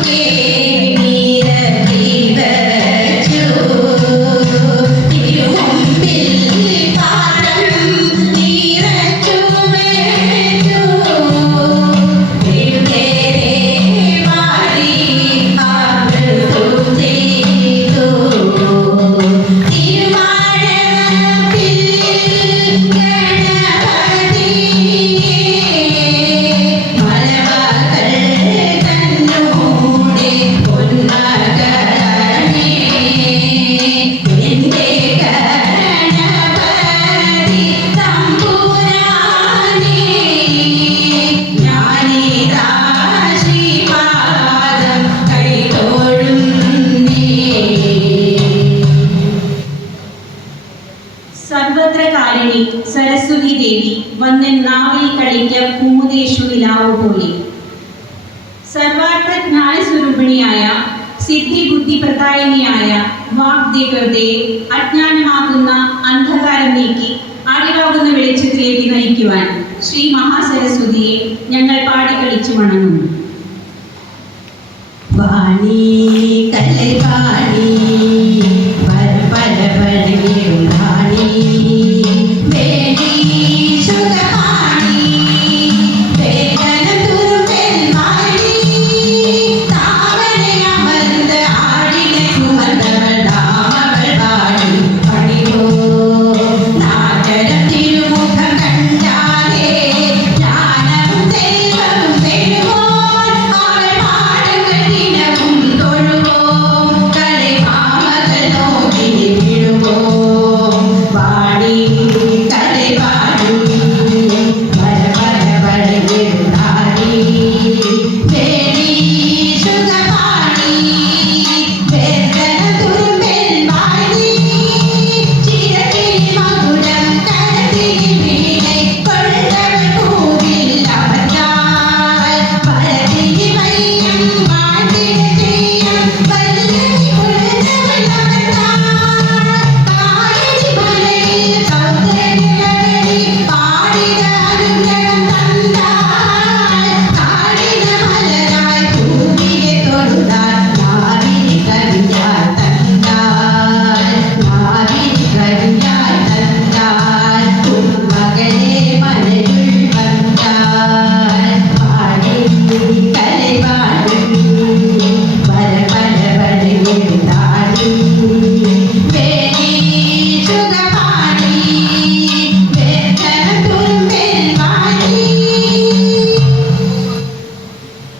Okay. Saraswati ദേവി വന്ന് നാവിൽ കഴിക്ക ഭൂതേഷു നിലാവ് പോലെ. സർവാർത്ഥ ജ്ഞാനസ്വരൂപിണിയായ സിദ്ധി ബുദ്ധി പ്രദായിനിയായ വാഗ്ദേവതയെ അജ്ഞാനമാകുന്ന അന്ധകാരം നീക്കി അറിവാകുന്ന വെളിച്ചത്തിലേക്ക് നയിക്കുവാൻ ശ്രീ മഹാസരസ്വതിയെ ഞങ്ങൾ പാടി കളിച്ചു വണങ്ങുന്നു. വാണി കലൈ വാണി.